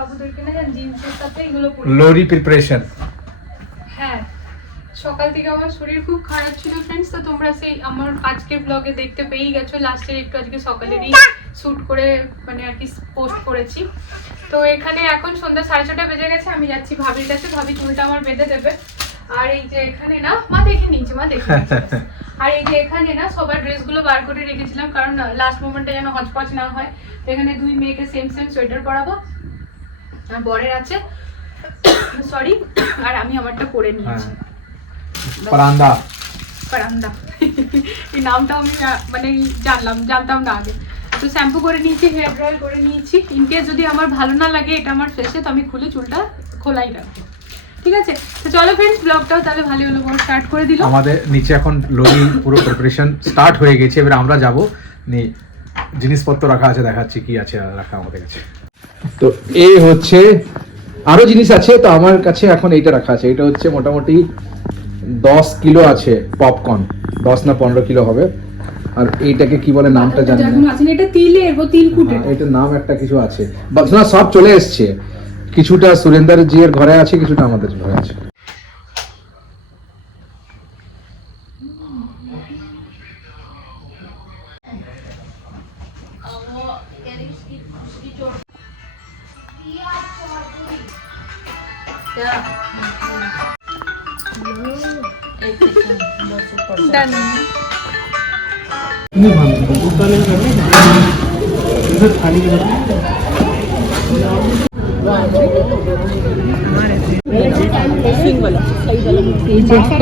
বাবুদেরকে না জিন্সের সাথে এগুলো পরে প্রিপারেশন হ্যাঁ সকাল থেকে আমার শরীর খুব খারাপ ছিল ফ্রেন্ডস তো তোমরা সেই আমার আজকের ব্লগে দেখতে পেয়েই গেছো। লাস্টের একটু আজকে সকালেরই শ্যুট করে মানে আর কি পোস্ট করেছি। তো এখানে এখন সন্ধ্যা সাড়ে ছটা বেজে গেছে আমি যাচ্ছি ভাবির কাছে। ভাবি চুলটা আমার বেঁধে দেবে। আর এই যে এখানে না মা দেখে নিয়েছে মা দেখে আর এই যে এখানে না সবার ড্রেসগুলো বার করে রেখেছিলাম কারণ লাস্ট মোমেন্টে যেন হচপচ না হয়। এখানে দুই মেয়েকে সেম সেম সোয়েটার পরাবো। বরের আছে। সরি আর আমি আমারটা পরে নিয়েছি। পরান্দা। পারান্দা। এই নামটা আমি মানে জানলাম জানতাম না আগে। তো শ্যাম্পু করে নিয়েছি হেয়ার ড্রায়ার করে নিয়েছি। ইনকেস যদি আমার ভালো না লাগে এটা আমার ফেসে তো আমি খুলে চুলটা খোলাই রাখব। ঠিক আছে? তো চলো ফ্রেন্ডস ব্লগটাও তাহলে ভালো হলো বড় স্টার্ট করে দিল। আমাদের নিচে এখন লোরি পুরো প্রিপারেশন স্টার্ট হয়ে গেছে। এবার আমরা যাব জিনিসপত্র রাখা আছে দেখাচ্ছি কি আছে রাখা আমাদের কাছে। তো এ হচ্ছে আরও জিনিস আছে তো আমার কাছে এখন এইটা রাখা আছে। এটা হচ্ছে মোটামুটি দশ কিলো আছে পপকর্ন দশ না পনেরো কিলো হবে। আর এইটাকে কি বলে নামটা জানি না। এটা তিলের ও তিল কুটে। এটা নাম একটা কিছু আছে। না সব চলে এসছে। কিছুটা সুরেন্দ্র জি এর ঘরে আছে কিছুটা আমাদের ঘরে আছে।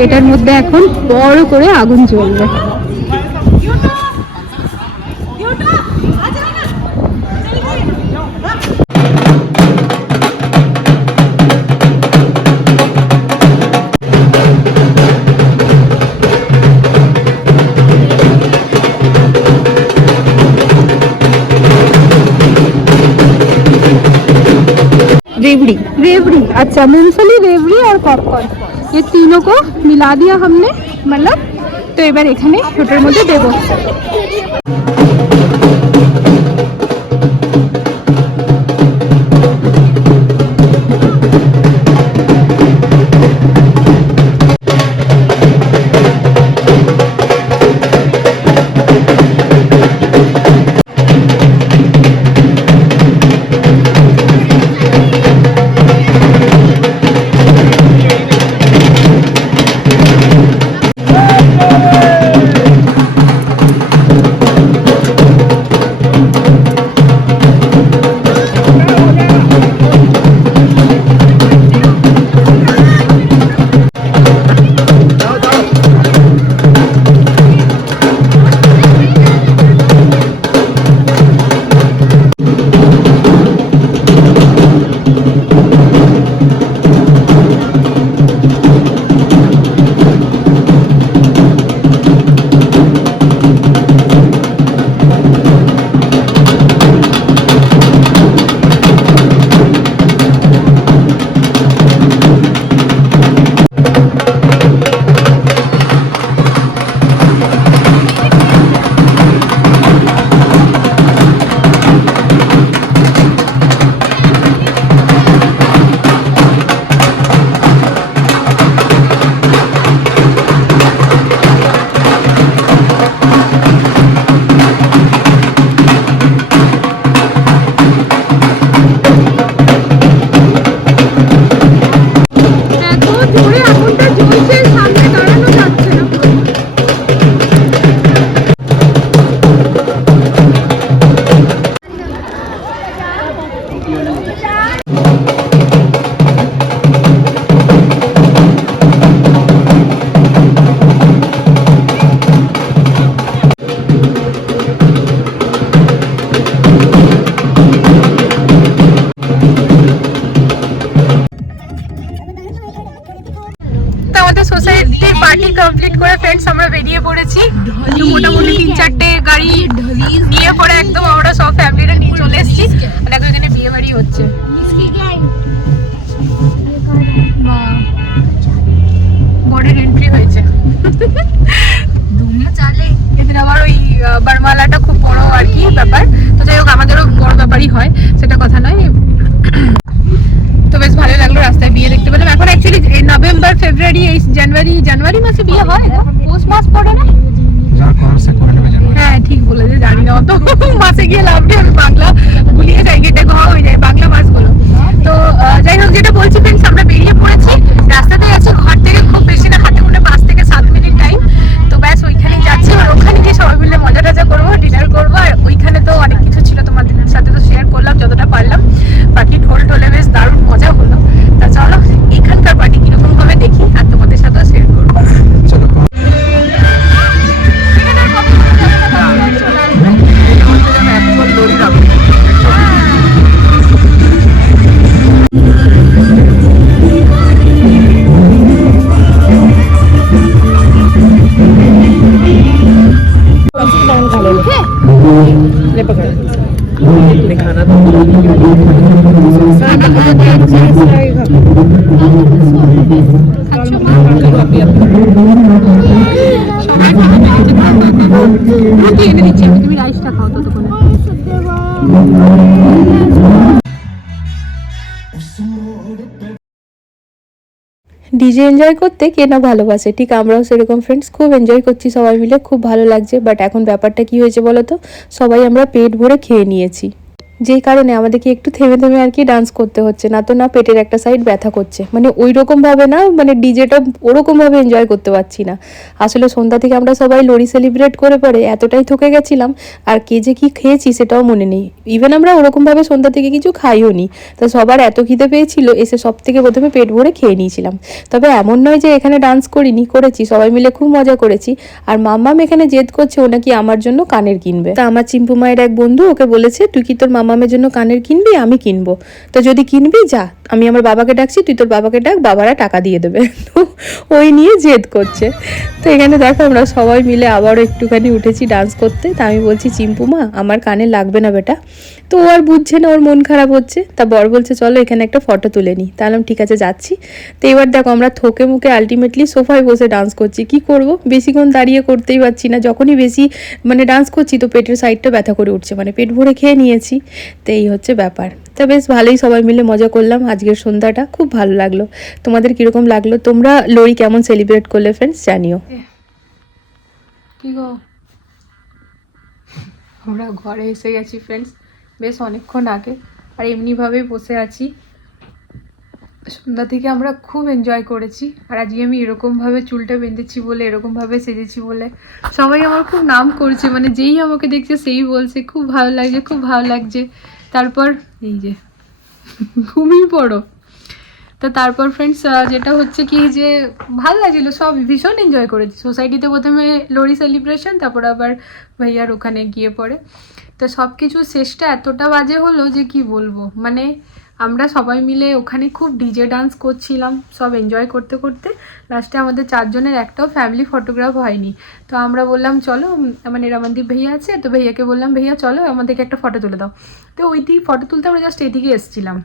এটার মধ্যে এখন বড় করে আগুন জ্বলবে। रेवड़ी रेवड़ी अच्छा मूंगफली रेवड़ी और पॉपकॉर्न ये तीनों को मिला दिया हमने मतलब তো এবার এখানে ওটার মধ্যে দেবো কমপ্লিট করে ফ্রেন্ডস আমরা বেরিয়ে পড়েছি। মোটামুটি তিন চারটে গাড়ি নিয়ে পরে একদম আমরা সব নিয়ে চলে এসেছি। আর এখানে বিয়ে বাড়ি হচ্ছে। বরের এন্ট্রি হয়েছে। আবার ওই বারমালাটা খুব বড় আর কি ব্যাপার। তো যাই হোক, আমাদেরও বড় ব্যাপারই হয়, সেটা কথা নয় জানুয়ারি জানুয়ারি মাসে বিয়ে হয়? পৌষ মাস পড়ে না? হ্যাঁ ঠিক বলেছে জানি না অত মাসে গিয়ে লাভ নেই আমি বাংলা ভুলিয়ে যাই গেটে ঘ হয়ে যায় বাংলা মাসগুলো। তো যাই হোক যেটা বলছি ফ্রেন্ডস আমরা বেরিয়ে পড়েছি। রাস্তাতে আছি ঘর থেকে খুব বেশি না হাতে মনে পাঁচ থেকে সাত মিনিট টাইম তো ব্যাস ওইখানেই যাচ্ছি আর ওখানে গিয়ে সবাই মিলে মজা টজা করব ডিনার করব আর ওইখানে তো অনেক কিছু ছিল তোমাদের সাথে তো শেয়ার করলাম যতটা পারলাম। বাকি ঢোল ঢোলে বেশ দারুণ মজা হলো। তা চলো এখানকার পার্টি ডিজে এনজয় করতে কে না ভালোবাসে। ঠিক আমরাও সেরকম ফ্রেন্ডস খুব এনজয় করছি সবাই মিলে, খুব ভালো লাগছে। বাট এখন ব্যাপারটা কি হয়েছে বলো তো সবাই আমরা পেট ভরে খেয়ে নিয়েছি। যেই কারণে আমাদেরকে একটু থেমে থেমে আর কি ডান্স করতে হচ্ছে, না তো না পেটের একটা সাইড ব্যথা করছে। মানে ওই রকমভাবে না মানে ডিজেটা ওরকমভাবে এনজয় করতে পারছি না। আসলে সন্ধ্যা থেকে আমরা সবাই লরি সেলিব্রেট করে পরে এতটাই থকে গেছিলাম, আর কে যে কি খেয়েছি সেটাও মনে নেই। ইভেন আমরা ওরকমভাবে সন্ধ্যা থেকে কিছু খাইও নি। তো সবার এত খিদে পেয়েছিল, এসে সব থেকে প্রথমে পেট ভরে খেয়ে নিয়েছিলাম। তবে এমন নয় যে এখানে ডান্স করিনি, করেছি, সবাই মিলে খুব মজা করেছি। আর মাম্মাম এখানে জেদ করছে, ও নাকি আমার জন্য কানের কিনবে। তা আমার চিম্পু মায়ের এক বন্ধু ওকে বলেছে, তুই কি তোর মামামের জন্য কানের কিনবি, আমি কিনবো। তো যদি কিনবি, যা। আমি আমার বাবাকে ডাকছি, তুই তোর বাবাকে ডাক, বাবারা টাকা দিয়ে দেবে। তো ওই নিয়ে জেদ করছে। তো এখানে দেখো আমরা সবাই মিলে আবারও একটুখানি উঠেছি ডান্স করতে। তা আমি বলছি, চিম্পু মা, আমার কানে লাগবে না বেটা। তো ও আর বুঝছে না, ওর মন খারাপ হচ্ছে। তা বর বলছে, চলো এখানে একটা ফটো তুলে নিই তাহলে ঠিক আছে, যাচ্ছি। তো এবার দেখো আমরা থোকে মুখে আলটিমেটলি সোফায় বসে ডান্স করছি। কি করব? বেশিক্ষণ দাঁড়িয়ে করতেই পারছি না। যখনই বেশি মানে ডান্স করছি, তো পেটের সাইডটা ব্যথা করে উঠছে। মানে পেট ভরে খেয়ে নিয়েছি। তো এই হচ্ছে ব্যাপার। তা বেশ ভালোই সবাই মিলে মজা করলাম আজকের সন্ধ্যাটা, খুব ভালো লাগল। তোমাদের কীরকম লাগল? তোমরা লোরি কেমন সেলিব্রেট করলে ফ্রেন্ডস জানিও। কি গো? আমরা ঘরে এসে গেছি ফ্রেন্ডস বেশ অনেকক্ষণ আগে, আর এমনিভাবেই বসে আছি। সন্ধ্যা থেকে আমরা খুব এনজয় করেছি। আর আজকে আমি এরকমভাবে চুলটা বেঁধেছি বলে এরকমভাবে সেজেছি বলে। সবাই আমার খুব নাম করছে মানে যেই আমাকে দেখছে সেই বলছে, খুব ভালো লাগছে, খুব ভালো লাগছে। তারপর এই যে, ঘুমিয়ে পড়ো। তো তারপর ফ্রেন্ডস যেটা হচ্ছে কি যে, ভালো লাগছিল, সব ভীষণ এনজয় করেছি। সোসাইটিতে প্রথমে লোরি সেলিব্রেশন তারপর আবার ভাইয়ার ওখানে গিয়ে পড়ে। তো সব কিছু শেষটা এতটা বাজে হলো যে কি বলব? মানে আমরা সবাই মিলে ওখানে খুব ডিজে ডান্স করছিলাম, সব এনজয় করতে করতে। লাস্টে আমাদের চারজনের একটাও ফ্যামিলি ফটোগ্রাফ হয়নি। তো আমরা বললাম, চলো মানে রমনদীপ ভাইয়া আছে, তো ভাইয়াকে বললাম, ভাইয়া, চলো, আমাদেরকে একটা ফটো তুলে দাও। তো ওইটি ফটো তুলতে আমরা জাস্ট এদিকে এসেছিলাম।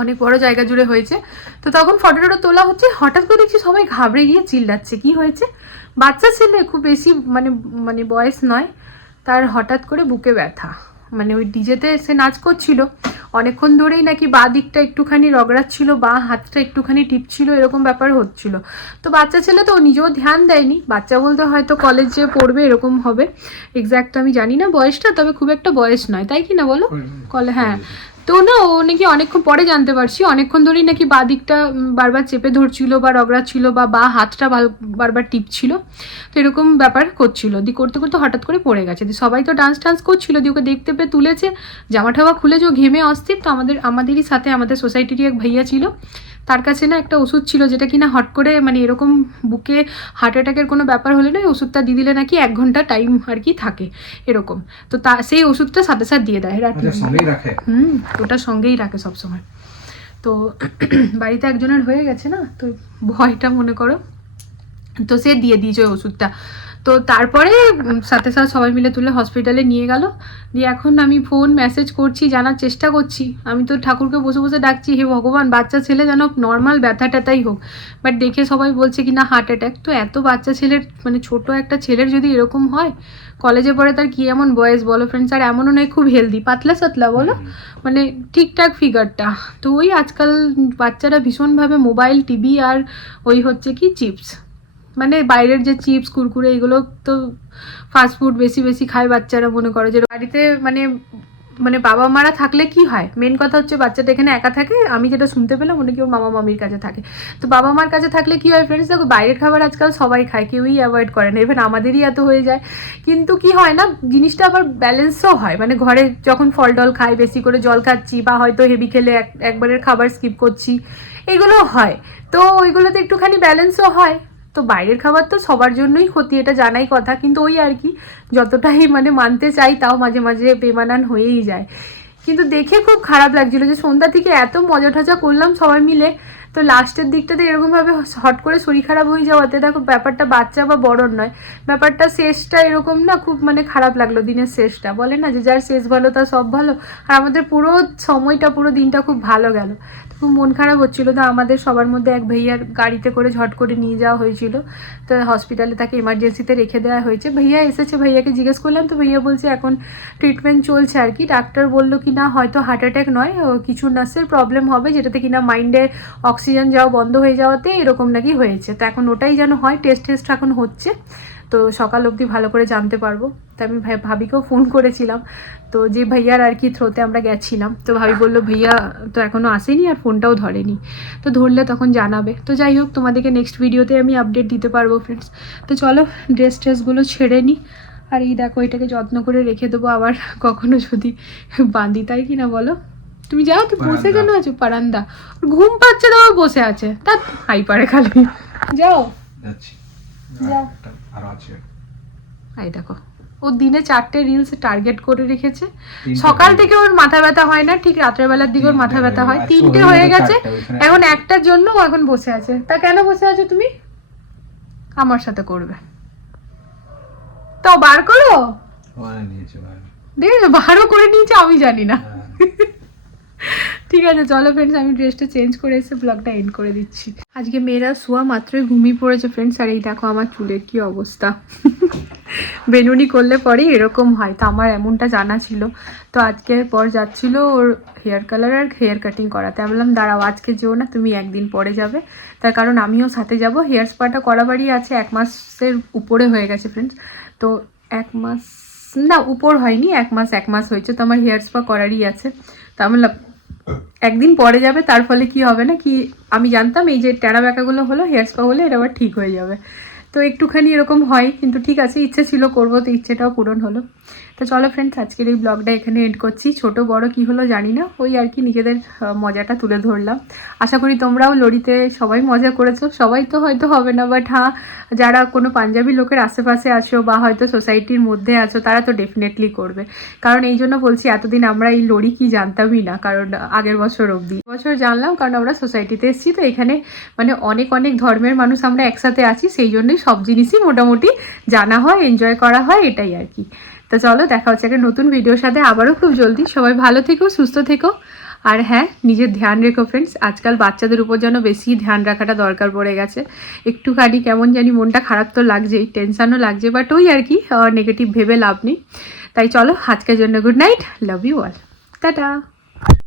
অনেক বড় জায়গা জুড়ে হয়েছে। তো তখন ফটো টটো তোলা হচ্ছে, হঠাৎ করে দেখছি সবাই ঘাবড়ে গিয়ে চিল্লাচ্ছে। কি হয়েছে? বাচ্চা ছেলে, খুব বেশি মানে মানে বয়স নয়। তার হঠাৎ করে বুকে ব্যথা। মানে ওই ডিজেতে সে নাচ করছিল। অনেকক্ষণ ধরেই নাকি বা দিকটা একটুখানি রগড়াচ্ছিল বা হাতটা একটুখানি টিপছিল এরকম ব্যাপার হচ্ছিল। তো বাচ্চা ছেলে তো নিজেও ধ্যান দেয়নি। বাচ্চা বলতে হয়তো কলেজে পড়বে এরকম হবে। এক্স্যাক্ট আমি জানি না বয়সটা তবে খুব একটা বয়স নয়। তাই কি না বলো? কলে হ্যাঁ। তো না, ও নাকি অনেকক্ষণ পরে জানতে পারছি। অনেকক্ষণ ধরেই নাকি বা দিকটা বারবার চেপে ধরছিল বা রগড়াচ্ছিল বা বা হাতটা বারবার টিপছিল। তো এরকম ব্যাপার করছিল। দি করতে করতে হঠাৎ করে পড়ে গেছে। দি সবাই তো ডান্স টান্স করছিল। দি ওকে দেখতে পেয়ে তুলেছে, জামা ঠাওয়া খুলেছে, ও ঘেমে অস্থির। তো আমাদের, আমাদেরই সাথে আমাদের সোসাইটিরই এক ভাইয়া ছিল। তার কাছে না একটা ওষুধ ছিল যেটা কিনা হট করে মানে এরকম বুকে হার্ট অ্যাটাকের কোনো ব্যাপার হলে না ওই ওষুধটা দিয়ে দিলে নাকি এক ঘণ্টা টাইম আর কি থাকে এরকম। তো তা সেই ওষুধটা সাথে সাথে দিয়ে দেয় রাত্রি আচ্ছা রাখে? হুম ওটা সঙ্গেই রাখে সবসময়। তো বাড়িতে একজনের হয়ে গেছে না তো ভয়টা মনে করো। তো সে দিয়ে দিয়েছে ওই ওষুধটা। তো তারপরে সাথে সাথে সবাই মিলে তুলে হসপিটালে নিয়ে গেল। দিয়ে এখন আমি ফোন মেসেজ করছি জানার চেষ্টা করছি। আমি তো ঠাকুরকে বসে বসে ডাকছি হে ভগবান বাচ্চা ছেলে যেন নর্মাল ব্যথা ট্যাথাই হোক। বাট দেখে সবাই বলছে কি না হার্ট অ্যাটাক তো এত বাচ্চা ছেলের মানে ছোট একটা ছেলের যদি এরকম হয় কলেজে পড়ে তার কি এমন বয়স? বলো ফ্রেন্ডস আর এমনও নয় খুব হেলদি পাতলা সাতলা বলো? মানে ঠিকঠাক ফিগারটা তো ওই আজকাল বাচ্চারা ভীষণভাবে মোবাইল টিভি আর ওই হচ্ছে কি চিপস মানে বাইরের যে চিপস, কুরকুরে, এগুলো তো ফাস্ট ফুড বেশি বেশি খায় বাচ্চারা মনে করে যে বাড়িতে মানে মানে বাবা মারা থাকলে কি হয়? মেন কথা হচ্ছে বাচ্চাটা এখানে একা থাকে। আমি যেটা শুনতে পেলাম ওটা কি ওর মামা মামির কাছে থাকে। তো বাবা মার কাছে থাকলে কি হয় ফ্রেন্ডস দেখো, বাইরের খাবার আজকাল সবাই খায়, কেউই অ্যাভয়েড করে না। ইভেন আমাদেরই এত হয়ে যায়। কিন্তু কি হয় না, জিনিসটা আবার ব্যালেন্সও হয়। মানে ঘরে যখন ফল টল খাই, বেশি করে জল খাচ্ছি বা হয়তো হেভি খেলে এক, একবারের খাবার স্কিপ করছি এগুলো হয়। তো ওইগুলোতে একটুখানি ব্যালেন্সও হয়। তো বাইরের খাবার তো সবার জন্যই ক্ষতি, এটা জানাই কথা। কিন্তু ওই আর কি, যতটাই মানে মানতে চাই, তাও মাঝে মাঝে বেমানান হয়েই যায়। কিন্তু দেখে খুব খারাপ লাগছিল যে সন্ধ্যা থেকে এত মজা টজা করলাম সবাই মিলে, তো লাস্টের দিকটাতে এরকমভাবে হট করে শরীর খারাপ হয়ে যাওয়াতে দেখো ব্যাপারটা বাচ্চা বা বড়র নয়, ব্যাপারটা শেষটা এরকম না খুব মানে খারাপ লাগল দিনের শেষটা। বলে না যে যার শেষ ভালো, তার সব ভালো। আর আমাদের পুরো সময়টা, পুরো দিনটা খুব ভালো গেল। খুব মন খারাপ হচ্ছিল। তো আমাদের সবার মধ্যে এক ভাইয়ার গাড়িতে করে ঝট করে নিয়ে যাওয়া হয়েছিল। তো হসপিটালে তাকে এমার্জেন্সিতে রেখে দেওয়া হয়েছে। ভাইয়া এসেছে, ভাইয়াকে জিজ্ঞেস করলাম, তো ভাইয়া বলছে, এখন ট্রিটমেন্ট চলছে আর কি। ডাক্তার বলল, কি না, হয়তো হার্ট অ্যাটাক নয় কিছু নার্সের প্রবলেম হবে, যেটাতে কিনা মাইন্ডে অক্সিজেন যাওয়া বন্ধ হয়ে যাওয়াতে এরকম নাকি হয়েছে। তো এখন ওটাই যেন হয় টেস্ট টেস্ট এখন হচ্ছে। তো সকাল অবধি ভালো করে জানতে পারব। তো আমি ভাই ভাবিকেও ফোন করেছিলাম। তো যে ভাইয়ার আর কি থ্রোতে আমরা গেছিলাম তো ভাবি বলল ভাইয়া তো এখনও আসেনি আর ফোনটাও ধরেনি। তো ধরলে তখন জানাবে। তো যাই হোক তোমাদেরকে নেক্সট ভিডিওতে আমি আপডেট দিতে পারব ফ্রেন্ডস তো চলো ড্রেস ট্রেসগুলো ছেড়ে নিই আর এই দেখো এটাকে যত্ন করে রেখে দেবো আবার কখনো যদি বাঁধি তাই কি না বলো? তুমি যাও তো বসে কেন আছো? পারান্দা। ঘুম পাচ্ছে তো বসে আছে। তা হাই পারে খালি। যাও। যাও। আরও আছে এই দেখো ও দিনে চারটে রিলস টার্গেট করে রেখেছে। সকাল থেকে ওর মাথা ব্যথা হয় না ঠিক রাত্রের বেলার দিকে ওর মাথা ব্যথা হয়। তিনটে হয়ে গেছে এখন একটার জন্য ও এখন বসে আছে। তা কেন বসে আছো তুমি? আমার সাথে করবে। তো বার করো? বারও করে নিয়েছে আমি জানি না। হ্যাঁ। ঠিক আছে, চলো ফ্রেন্ডস আমি ড্রেসটা চেঞ্জ করে এসে ব্লগটা এন্ড করে দিচ্ছি। আজকে মেয়েরা শোয়া মাত্রই ঘুমিয়ে পড়েছে ফ্রেন্ডস আর এই দেখো আমার চুলের কি অবস্থা। বেনুনি করলে পরে এরকম হয়, তো আমার এমনটা জানা ছিল। তো আজকের পর যাচ্ছিল ওর হেয়ার কালার আর হেয়ার কাটিং করাতে। আমি বললাম, দাঁড়াও, আজকে যেও না, তুমি একদিন পরে যাবে। তার কারণ আমিও সাথে যাব। হেয়ার স্পাটা করা বাড়ি আছে, এক মাসের উপরে হয়ে গেছে ফ্রেন্ডস তো এক মাস, না, উপর হয়নি, এক মাস এক মাস হয়েছে, তো আমার হেয়ার স্পা করারই আছে। তো আমি একদিন পরে যাবে, তার ফলে কি হবে না কি আমি জানতাম, এই যে টেরা ব্যাকাগুলো হলো হেয়ার স্পা হলে এটা আবার ঠিক হয়ে যাবে। তো একটুখানি এরকম হয়, কিন্তু ঠিক আছে, ইচ্ছে ছিল করব, তো ইচ্ছেটাও পূরণ হলো। তো চলো ফ্রেন্ডস আজকের এই ব্লগটা এখানে এড করছি। ছোট, বড় কি হলো জানি না, ওই আর কি নিজেদের মজাটা তুলে ধরলাম। আশা করি তোমরাও লড়িতে সবাই মজা করেছ। সবাই তো হয়তো হবে না বাট হ্যাঁ যারা কোনো পাঞ্জাবি লোকের আশেপাশে আছো বা হয়তো সোসাইটির মধ্যে আছো, তারা তো ডেফিনেটলি করবে। কারণ এই জন্য বলছি, এতদিন আমরা এই লড়ি কি জানতামই না, কারণ আগের বছর অবধি। বছর জানলাম, কারণ আমরা সোসাইটিতে এসেছি, তো এখানে মানে অনেক অনেক ধর্মের মানুষ আমরা একসাথে আছি, সেই জন্যই সব জিনিসই মোটামুটি জানা হয় এনজয় করা হয়, এটাই আর কি। তো চলো, দেখা হচ্ছে একটা নতুন ভিডিওর সাথে। আবারও খুব জলদি। সবাই ভালো থেকো, সুস্থ থেকো। আর হ্যাঁ নিজের ধ্যান রেখো ফ্রেন্ডস আজকাল বাচ্চাদের উপর যেন বেশি ধ্যান রাখাটা দরকার পড়ে গেছে। একটুখানি কেমন জানি মনটা খারাপ তো লাগছেই টেনশনও লাগছে বাট ওই আর কি নেগেটিভ ভেবে লাভ নেই। তাই চলো, আজকের জন্য good night love you all tata.